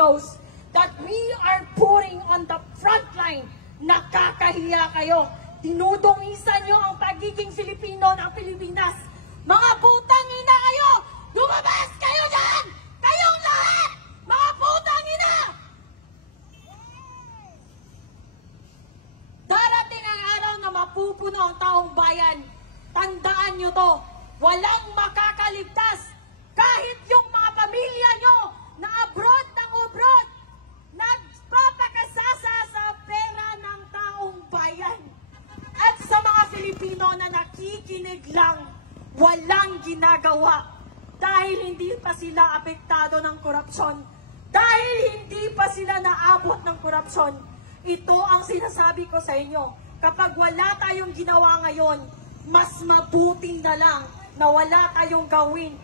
Filipinos that we are putting on the front line. Nakakahiya kayo. Dinudungisan nyo ang pagiging Filipino ng Pilipinas. Mga putang ina kayo! Lumabas kayo dyan! Kayong lahat! Mga putang ina! Darating ang araw na mapupuno ang taong bayan. Tandaan nyo to. Walang makakaligtas. Kahit yung mga pamilya nyo na abroad ng abroad, nagpapakasasa sa pera ng taong bayan. At sa mga Filipino na nakikinig lang, walang ginagawa dahil hindi pa sila apektado ng korupsyon, dahil hindi pa sila naabot ng korupsyon. Ito ang sinasabi ko sa inyo. Kapag wala tayong ginawa ngayon, mas mabuti na lang na wala tayong gawin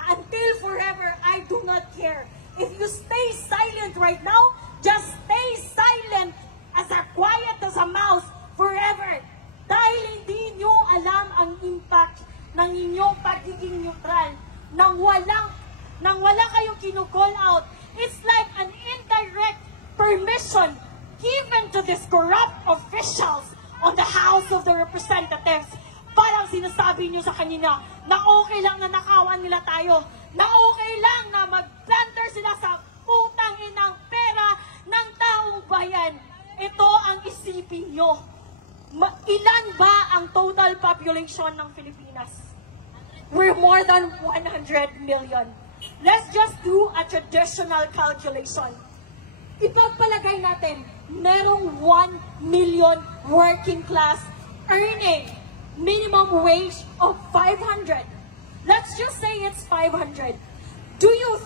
until forever. I do not care. If you stay silent right now, just stay silent as quiet as a mouse forever. Dahil hindi nyo alam ang impact ng inyong pagiging neutral. Nang wala kayong kinu-call out, it's like an indirect permission given to these corrupt officials on the House of the Representatives. Parang sinasabi nyo sa kanina na okay lang na nakawan nila tayo, na okay lang na mag-plunder sila sa putang inang pera ng taong bayan. Ito ang isipin nyo. Ilan ba ang total population ng Pilipinas? We're more than 100 million. Let's just do a traditional calculation. Ipagpalagay natin, merong 1 million working class earning minimum wage of 500. Let's just say it's 500. Do you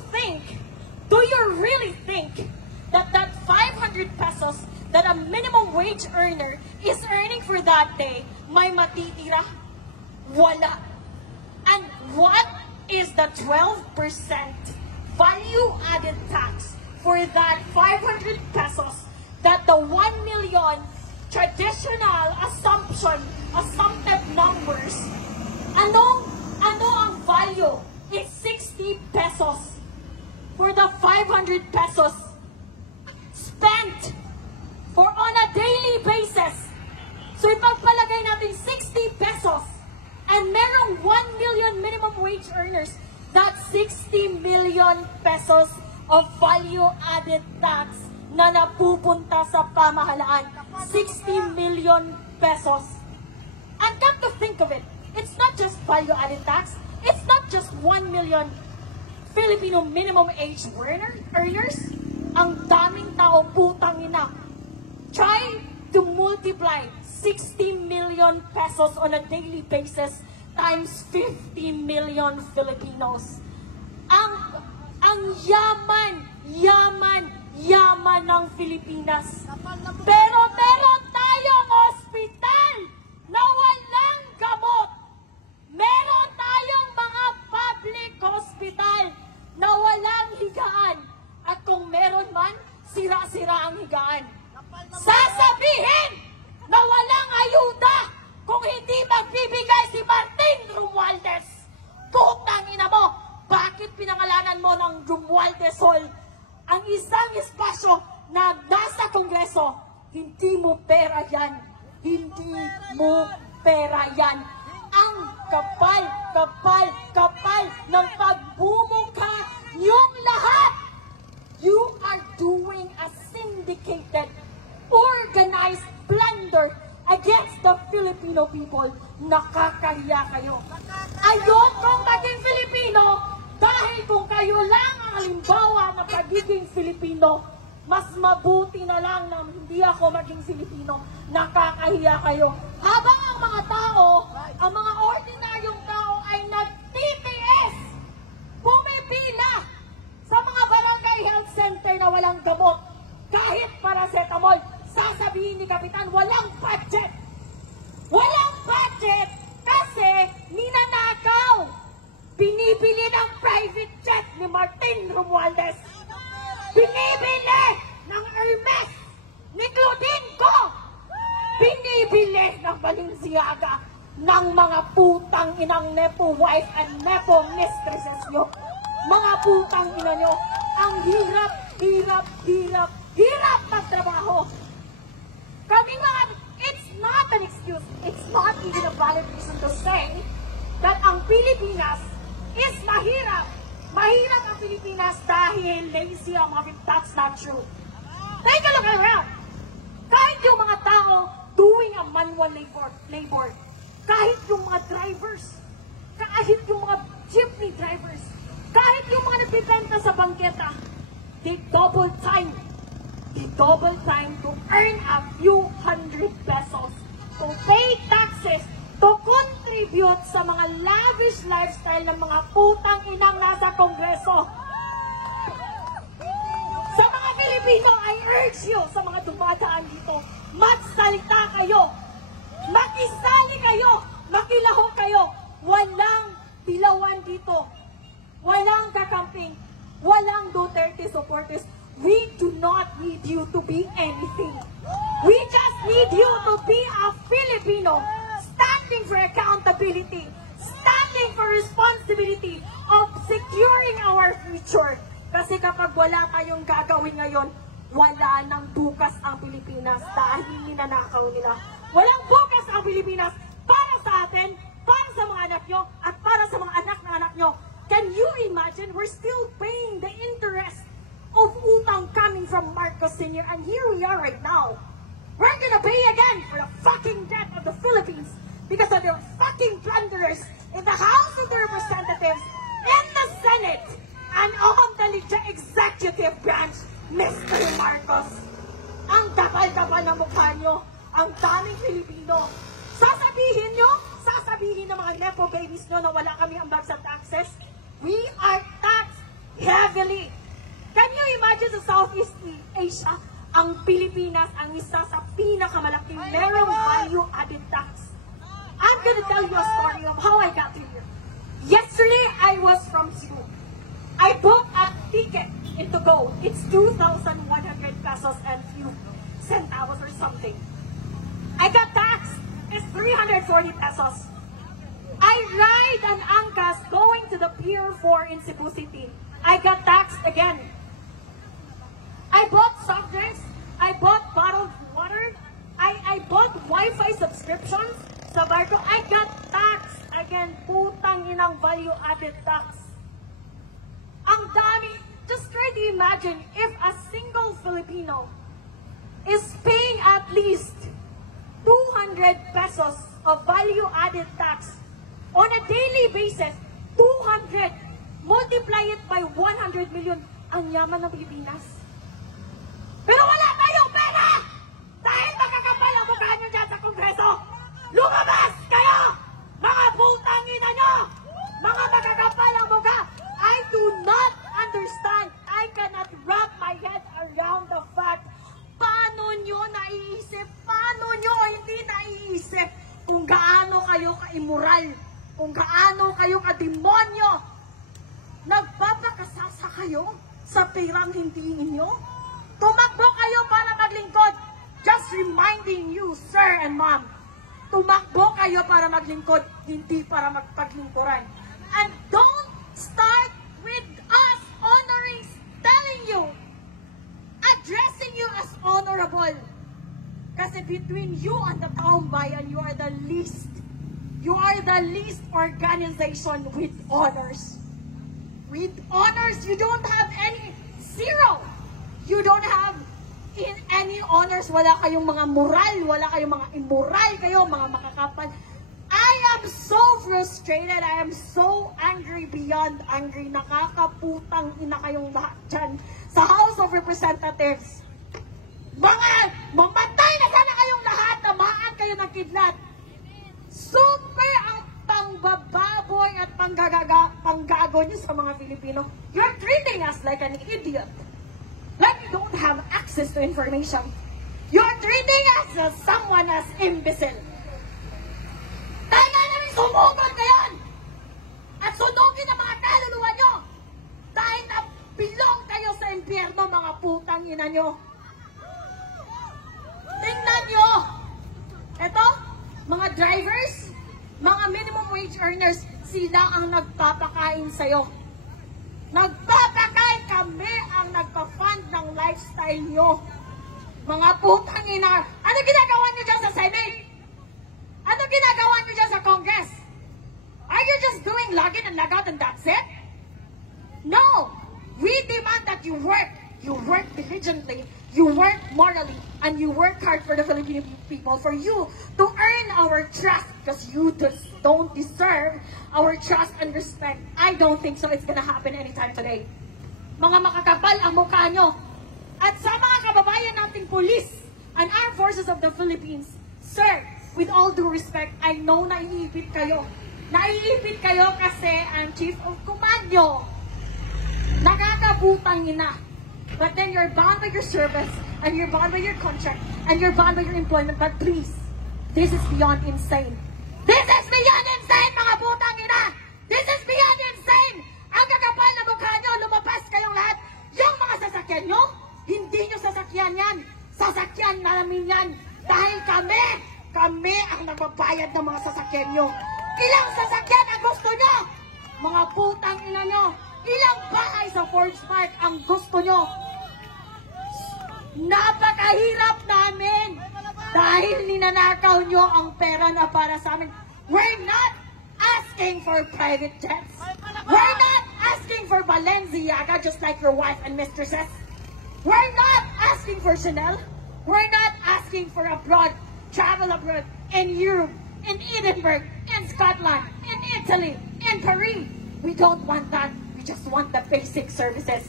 really think that 500 pesos that a minimum wage earner is earning for that day may matitira? Wala. And what is the 12% value-added tax for that 500 pesos that the 1 million traditional assumptive numbers, ano ang value? It's 60 pesos for the 500 pesos spent for on a daily basis. So ipagpalagay natin 60 pesos and merong 1 million minimum wage earners, that's 60 million pesos of value-added tax na napupunta sa pamahalaan. 60 million pesos. And come to think of it, it's not just value-added tax, it's not just 1 million Filipino minimum age earners. Ang daming tao, putang ina. Try to multiply 60 million pesos on a daily basis times 50 million Filipinos. Ang yaman ng Pilipinas. Pero meron tayong ospital na walang gamot. Meron tayong mga public hospital na walang higaan. At kung meron man, sira-sira ang higaan. Sasabihin na walang ayuda kung hindi magbibigay si Martin Romualdez. Putang ina mo, bakit pinangalanan mo ng Romualdez Hall ang isang espasyo na nasa Kongreso? Hindi mo pera yan. Hindi mo pera yan. Ang kapal ng pagbumukha niyong lahat. You are doing a syndicated, organized plunder against the Filipino people. Nakakahiya kayo. Ayokong maging Filipino dahil kung kayo lang ang halimbawa ng pagiging Filipino, mas mabuti na lang na hindi ako maging Filipino. Nakakahiya kayo. Habang ang mga tao, ang mga ordinaryong tao ay nag-TPS, pumipila sa mga barangay health center na walang gamot. Kahit paracetamol, sasabihin ni Kapitan, walang budget. Walang budget kasi ninanakaw. Binibili ng private jet ni Martin Romualdez. Binibili ng Hermes ni Clodenco. Binibili ng Balenciaga ng mga putang inang nepo wife and nepo mistresses nyo. Mga putang ina nyo. Ang hirap, hirap, hirap, hirap magtrabaho. Kaming mga, it's not an excuse, it's not even a valid reason to say that ang Pilipinas is mahirap. Mahirap ang Pilipinas dahil lazy ang mga, that's not true. Take a look around. Kahit yung mga tao doing a manual labor, kahit yung mga drivers, kahit yung mga jeepney drivers, kahit yung mga nagbibenta sa bangketa, they double time to earn a few hundred pesos, to pay taxes, to contribute sa mga lavish lifestyle ng mga putang inang nasa Kongreso. Sa mga Pilipino, I urge you, sa mga dumadaan dito, magsalita kayo, makisali kayo, makilaho kayo, walang dilawan dito, walang kakamping, walang Duterte supporters. We do not need you to be anything. We just need you to be a Filipino, standing for accountability, standing for responsibility of securing our future. Kasi kapag wala kayong gagawin ngayon, wala nang bukas ang Pilipinas dahil ninanakaw nila. Walang bukas ang Pilipinas para sa atin, para sa mga anak nyo, at para sa mga anak na anak nyo. Can you imagine? We're still paying the interest of utang coming from Marcos Sr. And here we are right now. We're gonna pay again for the fucking debt of the Philippines because of their fucking plunderers in the House of the Representatives, in the Senate, and on the executive branch, Mr. Marcos. Ang kapal-kapal na mukha nyo, ang daming Pilipino. Sasabihin ng mga Nepo babies nyo na wala kami ambag sa taxes. We are taxed heavily. Can you imagine sa Southeast Asia, ang Pilipinas ang isa sa pinakamalaking merong value-added tax. I'm gonna tell you a story of how I got here. Yesterday, I was from Cebu. I booked a ticket to go. It's 2,100 pesos and few centavos or something. I got taxed. It's 340 pesos. I ride an Angkas going to the Pier 4 in Cebu City. I got taxed again. I bought soft drinks. I bought bottled water. I bought Wi-Fi subscriptions sa barko. I got taxed again. Putang inang value-added tax. Ang dami. Just try to imagine if a single Filipino is paying at least 200 pesos of value-added tax on a daily basis. 200. Multiply it by 100 million. Ang yaman ng Pilipinas. Pero wala tayong pera! Dahil makakapal ang mukha nyo dyan sa Kongreso! Lumabas kayo! Mga putang ina nyo! Mga makakapal ang mukha! I do not understand. I cannot wrap my head around the fact. Paano nyo naiisip? Paano nyo hindi naiisip kung gaano kayo ka-immoral? Kung gaano kayo ka-demonyo? Nagpapakasasa kayo sa perang hindi inyo? Tumakbo kayo para maglingkod. Just reminding you, sir and ma'am, tumakbo kayo para maglingkod, hindi para magpaglingkuran. And don't start with us honoring, telling you, addressing you as honorable. Kasi between you and the taong bayan, you are the least. You are the least organization with honors. With honors, you don't have any, zero. You don't have in any honors. Wala kayong mga moral, wala kayong mga immoral kayo, mga makakapal. I am so frustrated. I am so angry beyond angry. Nakakaputang ina kayong lahat dyan sa House of Representatives. Mga mamatay na sana kayong lahat, tamaan kayo ng kidlat. Super at pangbababoy at panggago nyo sa mga Filipino. You're treating us like an idiot. Like you don't have access to information. You're treating us as someone as imbecile. Dahil nga namin sumugod ngayon at sunugin ang mga kaluluwa nyo dahil nabilong kayo sa impyerno, mga putang ina nyo. Tingnan nyo. Ito, mga drivers, mga minimum wage earners, sila ang nagpapakain sa'yo. Nagpapakain ka kami ang nagpa-fund ng lifestyle nyo. Mga putang ina. Ano ginagawa nyo dyan sa Senate? Ano ginagawa nyo dyan sa Congress? Are you just doing log in and log out and that's it? No! We demand that you work diligently, you work morally, and you work hard for the Filipino people, for you to earn our trust, because you just don't deserve our trust and respect. I don't think so it's gonna happen anytime today. Mga makakapal ang mukha nyo. At sa mga kababayan nating police and armed forces of the Philippines, sir, with all due respect, I know naiipit kayo. Naiipit kayo kasi ang chief of command nyo nakakabutang ina. But then you're bound by your service, and you're bound by your contract, and you're bound by your employment. But please, this is beyond insane. This is beyond insane, mga butang ina! This is beyond insane! Ang kakapal na mukha nyo, lumabas kayong lahat. Yung mga sasakyan nyo, hindi nyo sasakyan yan. Sasakyan namin yan. Dahil kami ang nagbabayad ng mga sasakyan nyo. Ilang sasakyan ang gusto nyo? Mga putang ina nyo. Ilang bahay sa Forbes Park ang gusto nyo? Napakahirap namin dahil ninanakaw nyo ang pera na para sa amin. We're not asking for private jets. We're not asking for Balenciaga just like your wife and mistresses. We're not asking for Chanel. We're not asking for travel abroad in Europe, in Edinburgh, in Scotland, in Italy, in Paris. We don't want that. Just want the basic services.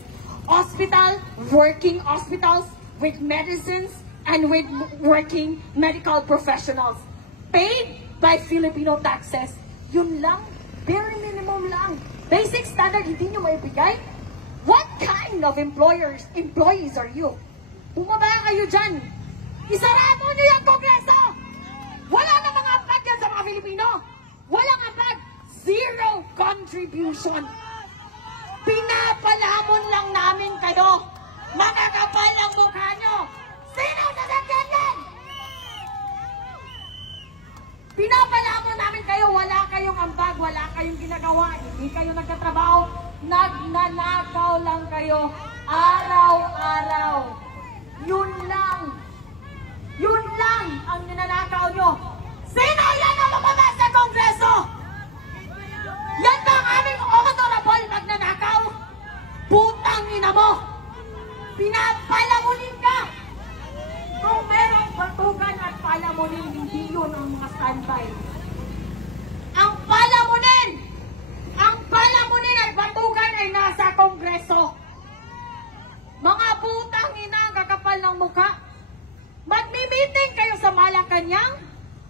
Working hospitals with medicines and with working medical professionals. Paid by Filipino taxes. Yun lang. Bare minimum lang. Basic standard, hindi nyo maibigay? What kind of employees are you? Bumaba kayo dyan. Isarado nyo yung Kongreso! Wala na mga ambag yan sa mga Filipino. Walang ambag. Zero contribution. Pinapalamon lang namin kayo. Makakapal ang mukha nyo. Sino sasakyan yan? Pinapalamon namin kayo. Wala kayong ambag, wala kayong ginagawa. Hindi kayo nagtatrabaho. Nagnanakaw lang kayo. Araw-araw. Yun lang. Yun lang ang ninanakaw nyo. Sino yan ang lumabas sa Kongreso? Yan ba ang aming honorable magnanakaw? Putang ina mo! Pinapalamunin ka! Kung merong batugan at palamunin, hindi yun ang mga standby. Ang palamunin at batugan ay nasa Kongreso. Mga putang ina ang kakapal ng mukha. Magmi-meeting kayo sa Malacanang?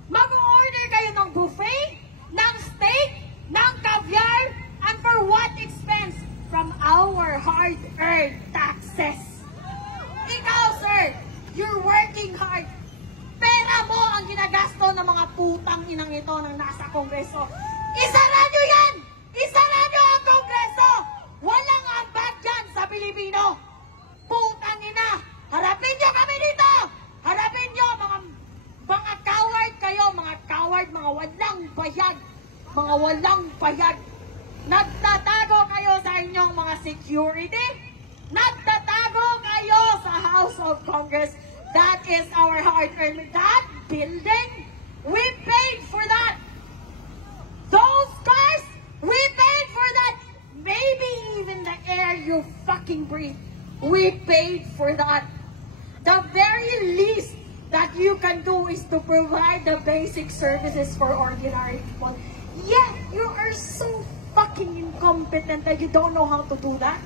Mag-order kayo ng buffet? Ng steak? Ng caviar? And for what expense? From our hard-earned taxes. Ikaw, sir, you're working hard. Pera mo ang ginagasto ng mga putang inang ito ng nasa Kongreso. Isara nyo yan! Isara nyo ang Kongreso! Walang ambag dyan sa Pilipino! Putang ina! Harapin nyo kami dito! Harapin nyo mga coward kayo! Mga coward, mga walang bayad! Mga walang bayad! Nagtatago kayo sa inyong mga security. Nagtatago kayo sa House of Congress. That is our hard-earned. That building, we paid for that. Those cars, we paid for that. Maybe even the air you fucking breathe, we paid for that. The very least that you can do is to provide the basic services for ordinary people. Yet, you are so fucking incompetent that you don't know how to do that.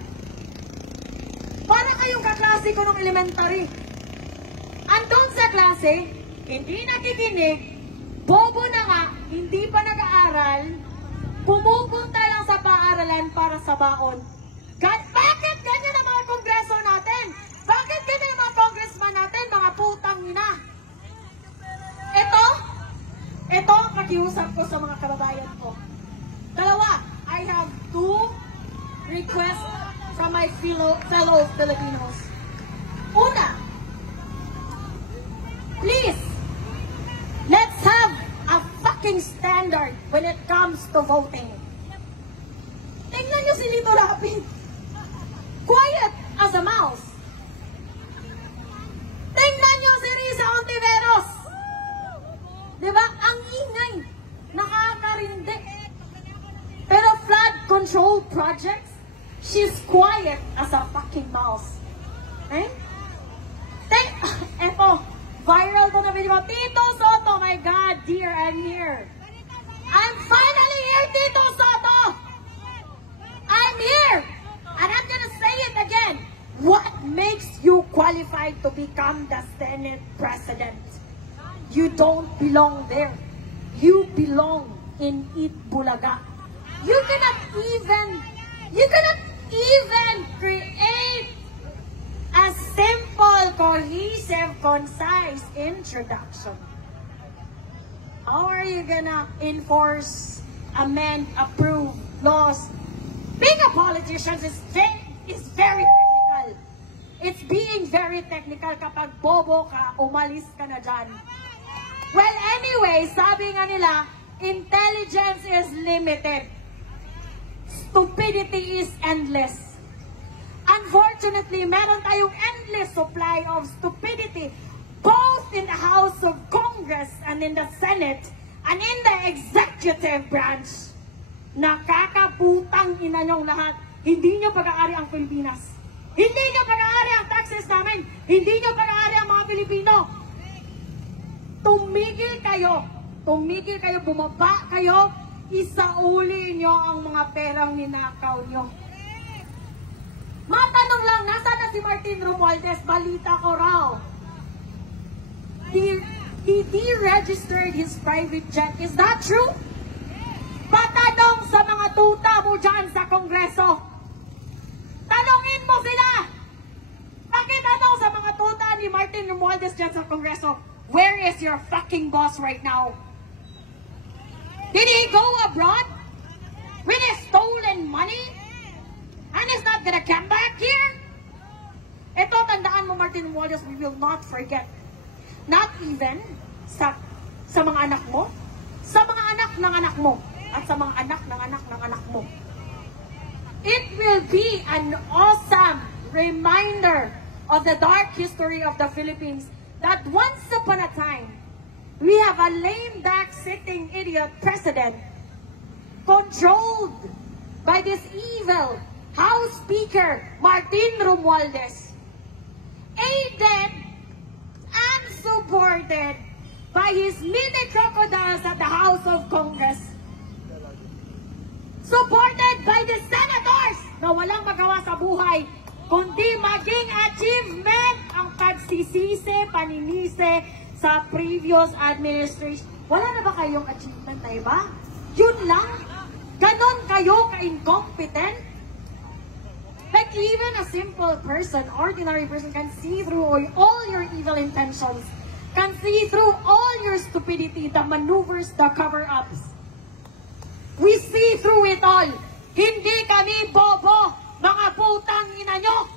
Para kayong kaklase ko nung elementary. Andun sa klase, hindi nakikinig, bobo na nga, hindi pa nag-aaral, pumupunta lang sa paaralan para sa baon. Bakit ganyan ang mga kongreso natin? Bakit ganyan ang mga congressman natin, mga putang ina? Ito ang pakiusap ko sa mga kababayan ko. Dalawa, I have two requests from my fellow Filipinos. Una, please, let's have a fucking standard when it comes to voting. Tingnan nyo si Lito Lapid. Quiet! quiet as a fucking mouse. Eh? Eto, viral to na video. Tito Soto, my God, dear, I'm here. I'm finally here, Tito Soto! I'm here! And I'm gonna say it again. What makes you qualified to become the Senate President? You don't belong there. You belong in Itbulaga. You cannot even create a simple, cohesive, concise introduction. How are you gonna enforce, amend, approve laws? Being a politician is very technical. It's being very technical. Kapag bobo ka, umalis ka na dyan. Well, anyway, sabi nga nila, intelligence is limited. Stupidity is endless. Unfortunately, meron tayong endless supply of stupidity both in the House of Congress and in the Senate and in the executive branch. Nakakaputang ina nyong lahat. Hindi nyo pag-aari ang Pilipinas. Hindi nyo pag-aari ang taxes namin. Hindi nyo pag-aari ang mga Pilipino. Tumigil kayo. Tumigil kayo, bumaba kayo. Isauli nyo ang mga perang ninakaw nyo. Matanong lang, nasa na si Martin Romualdez? Balita ko raw. He deregistered his private jet. Is that true? Patanong sa mga tuta mo dyan sa Kongreso. Tanongin mo sila. Pakitanong sa mga tuta ni Martin Romualdez dyan sa Kongreso. Where is your fucking boss right now? Did he go abroad with his stolen money? And he's not gonna come back here? Ito, tandaan mo, Martin Romualdez, we will not forget. Not even sa mga anak mo, sa mga anak ng anak mo, at sa mga anak ng anak ng anak mo. It will be an awesome reminder of the dark history of the Philippines that once upon a time, we have a lame duck sitting idiot president controlled by this evil House Speaker Martin Romualdez, aided and supported by his mini crocodiles at the House of Congress, supported by the senators na walang magawa sa buhay, kundi maging achievement ang pagsisisi, paninisi sa previous administration. Wala na ba kayong achievement na iba? Yun lang? Ganon kayo ka-incompetent? Like even a simple person, ordinary person can see through all your evil intentions, can see through all your stupidity, the maneuvers, the cover-ups. We see through it all. Hindi kami bobo, mga putang ina nyo.